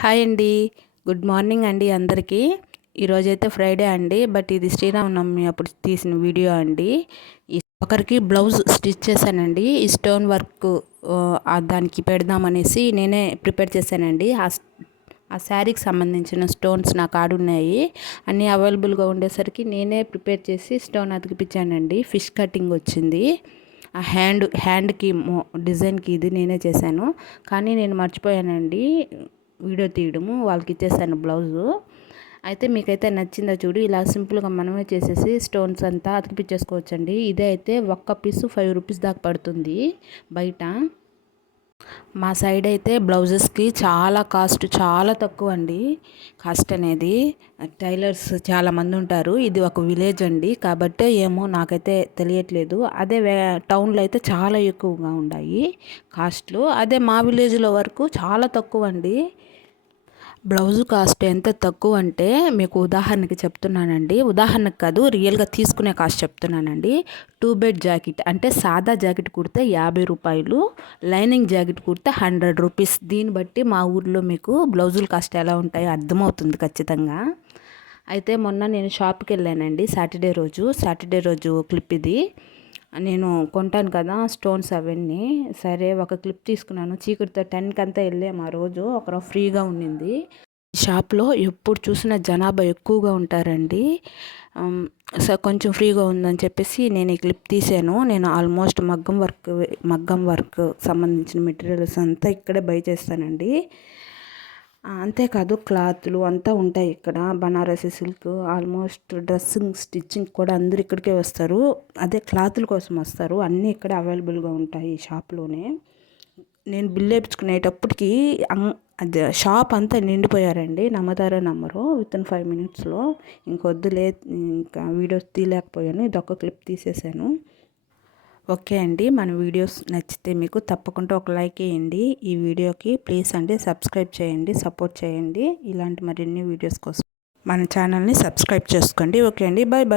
Hi అండి. Good morning అండి అందరికీ. ఈరోజైతే ఫ్రైడే అండి బట్ ఇది శ్రీరామనవమి అప్పుడు తీసిన వీడియో అండి. ఒకరికి బ్లౌజ్ స్టిచ్ చేశానండి. ఈ స్టోన్ వర్క్ దానికి పెడదామనేసి నేనే ప్రిపేర్ చేశానండి. ఆ ఆ శారీకి సంబంధించిన స్టోన్స్ నాకు ఆడున్నాయి. అన్నీ అవైలబుల్గా ఉండేసరికి నేనే ప్రిపేర్ చేసి స్టోన్ అతికిపించానండి. ఫిష్ కటింగ్ వచ్చింది. ఆ హ్యాండ్ హ్యాండ్కి డిజైన్కి ఇది నేనే చేశాను. కానీ నేను మర్చిపోయానండి. వీడియో తీయడము వాళ్ళకి ఇచ్చేసాను బ్లౌజు. అయితే మీకైతే నచ్చిందా చూడు ఇలా సింపుల్గా మనమే చేసేసి స్టోన్స్ అంతా అతికిపించేసుకోవచ్చండి. ఇదే అయితే ఒక్క పీసు ఫైవ్ రూపీస్ దాకా పడుతుంది బయట. మా సైడ్ అయితే బ్లౌజెస్కి చాలా కాస్ట్ చాలా తక్కువ అండి కాస్ట్ అనేది టైలర్స్ చాలామంది ఉంటారు. ఇది ఒక విలేజ్ అండి. కాబట్టి ఏమో నాకైతే తెలియట్లేదు. అదే టౌన్లో అయితే చాలా ఎక్కువగా ఉన్నాయి కాస్ట్లు. అదే మా విలేజ్లో వరకు చాలా తక్కువ అండి బ్లౌజ్ కాస్ట్ ఎంత తక్కువ అంటే మీకు ఉదాహరణకి చెప్తున్నానండి. ఉదాహరణకు కాదు రియల్గా తీసుకునే కాస్ట్ చెప్తున్నానండి. టూ బెడ్ జాకెట్ అంటే సాదా జాకెట్ కుడితే యాభై రూపాయలు లైనింగ్ జాకెట్ కుడితే హండ్రెడ్ రూపీస్. దీన్ని బట్టి మా ఊర్లో మీకు బ్లౌజుల కాస్ట్ ఎలా ఉంటాయో అర్థమవుతుంది ఖచ్చితంగా. అయితే మొన్న నేను షాప్కి వెళ్ళానండి సాటర్డే రోజు. సాటర్డే రోజు క్లిప్ ఇది. నేను కొంటాను కదా స్టోన్స్ అవన్నీ. సరే ఒక క్లిప్ తీసుకున్నాను. చీకటితో టెన్కి అంతా వెళ్ళాము ఆ రోజు. ఒకరోజు ఫ్రీగా ఉండింది షాప్లో ఎప్పుడు చూసినా జనాభా ఎక్కువగా ఉంటారండి. సో కొంచెం ఫ్రీగా ఉందని చెప్పేసి నేను ఈ క్లిప్ తీసాను. నేను ఆల్మోస్ట్ మగ్గం వర్క్ మగ్గం వర్క్ సంబంధించిన మెటీరియల్స్ అంతా ఇక్కడే బై చేస్తానండి. అంతేకాదు క్లాత్లు అంతా ఉంటాయి ఇక్కడ. Banarasi silk almost dressing stitching కూడా అందరు ఇక్కడికే వస్తారు. అదే క్లాతుల కోసం వస్తారు. అన్నీ ఇక్కడ అవైలబుల్గా ఉంటాయి ఈ షాప్లోనే. నేను బిల్ వేయించుకునేటప్పటికి అదే షాప్ అంతా నిండిపోయారండి. నమ్మతారో నమ్మరు విత్ ఇన్ ఫైవ్ మినిట్స్లో. ఇంకొద్దులే ఇంకా వీడియోస్ తీయలేకపోయాను. ఇదొక క్లిప్ తీసేసాను. ఓకే అండి. మన వీడియోస్ నచ్చితే మీకు తప్పకుండా ఒక లైక్ వేయండి. ఈ వీడియోకి ప్లీజ్ అండి సబ్స్క్రైబ్ చేయండి సపోర్ట్ చేయండి. ఇలాంటి మరిన్ని వీడియోస్ కోసం మన ఛానల్ని సబ్స్క్రైబ్ చేసుకోండి. ఓకే అండి. Bye bye